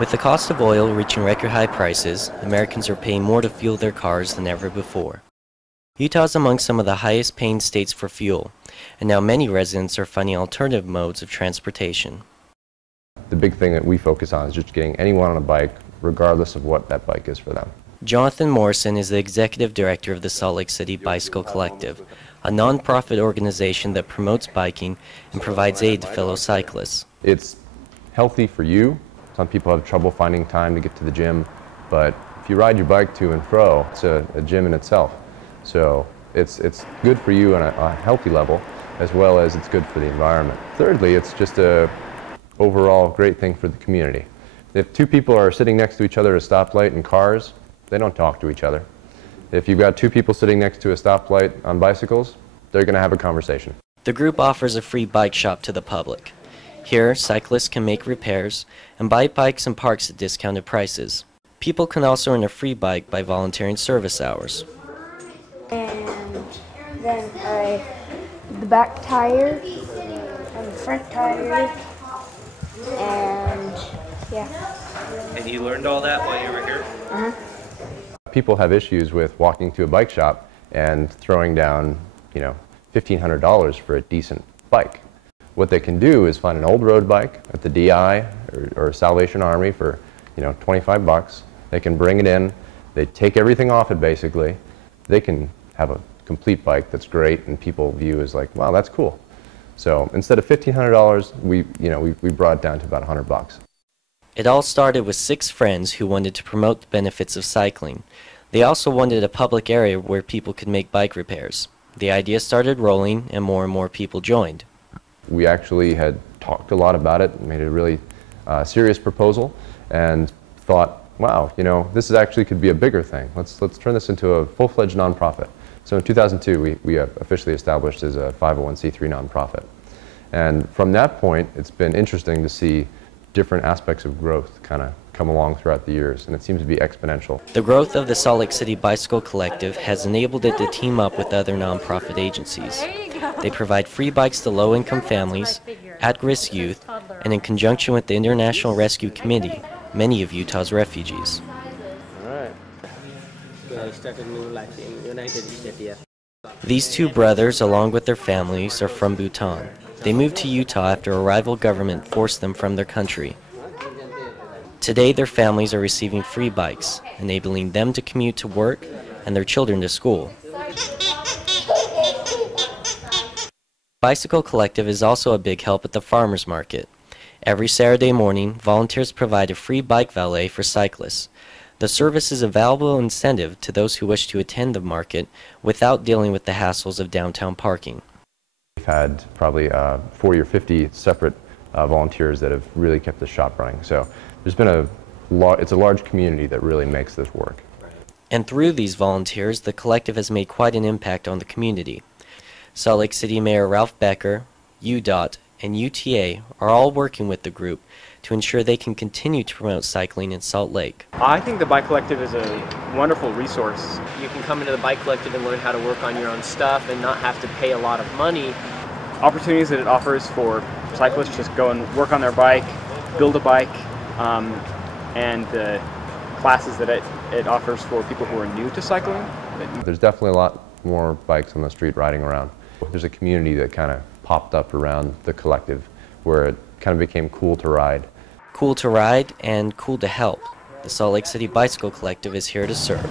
With the cost of oil reaching record high prices, Americans are paying more to fuel their cars than ever before. Utah is among some of the highest paying states for fuel, and now many residents are finding alternative modes of transportation. The big thing that we focus on is just getting anyone on a bike, regardless of what that bike is for them. Jonathan Morrison is the executive director of the Salt Lake City Bicycle Collective, a non-profit organization that promotes biking and provides aid to fellow cyclists. It's healthy for you. Some people have trouble finding time to get to the gym, but if you ride your bike to and fro, it's a gym in itself. So it's good for you on a healthy level, as well as it's good for the environment. Thirdly, it's just a overall great thing for the community. If two people are sitting next to each other at a stoplight in cars, they don't talk to each other. If you've got two people sitting next to a stoplight on bicycles, they're going to have a conversation. The group offers a free bike shop to the public. Here, cyclists can make repairs and buy bikes and parts at discounted prices. People can also earn a free bike by volunteering service hours. And then the back tire and the front tire, and yeah. And you learned all that while you were here? Uh-huh. People have issues with walking to a bike shop and throwing down, $1,500 for a decent bike. What they can do is find an old road bike at the DI or Salvation Army for, $25. They can bring it in, they take everything off it basically. They can have a complete bike that's great and people view as like, wow, that's cool. So instead of $1,500, we brought it down to about $100. It all started with 6 friends who wanted to promote the benefits of cycling. They also wanted a public area where people could make bike repairs. The idea started rolling and more people joined. We actually had talked a lot about it, made a really serious proposal, and thought, wow, this actually could be a bigger thing. Let's turn this into a full-fledged nonprofit. So in 2002, we officially established as a 501c3 nonprofit. And from that point, it's been interesting to see different aspects of growth kind of come along throughout the years, and it seems to be exponential. The growth of the Salt Lake City Bicycle Collective has enabled it to team up with other nonprofit agencies. They provide free bikes to low-income families, at-risk youth, and in conjunction with the International Rescue Committee, many of Utah's refugees. These 2 brothers, along with their families, are from Bhutan. They moved to Utah after a rival government forced them from their country. Today, their families are receiving free bikes, enabling them to commute to work and their children to school. Bicycle Collective is also a big help at the farmers market. Every Saturday morning, volunteers provide a free bike valet for cyclists. The service is a valuable incentive to those who wish to attend the market without dealing with the hassles of downtown parking. We've had probably 40 or 50 separate volunteers that have really kept the shop running. So there's been it's a large community that really makes this work. And through these volunteers, the collective has made quite an impact on the community. Salt Lake City Mayor Ralph Becker, UDOT, and UTA are all working with the group to ensure they can continue to promote cycling in Salt Lake. I think the Bike Collective is a wonderful resource. You can come into the Bike Collective and learn how to work on your own stuff and not have to pay a lot of money. Opportunities that it offers for cyclists to just go and work on their bike, build a bike, and the classes that it offers for people who are new to cycling. There's definitely a lot more bikes on the street riding around. There's a community that kind of popped up around the collective where it kind of became cool to ride. Cool to ride and cool to help. The Salt Lake City Bicycle Collective is here to serve.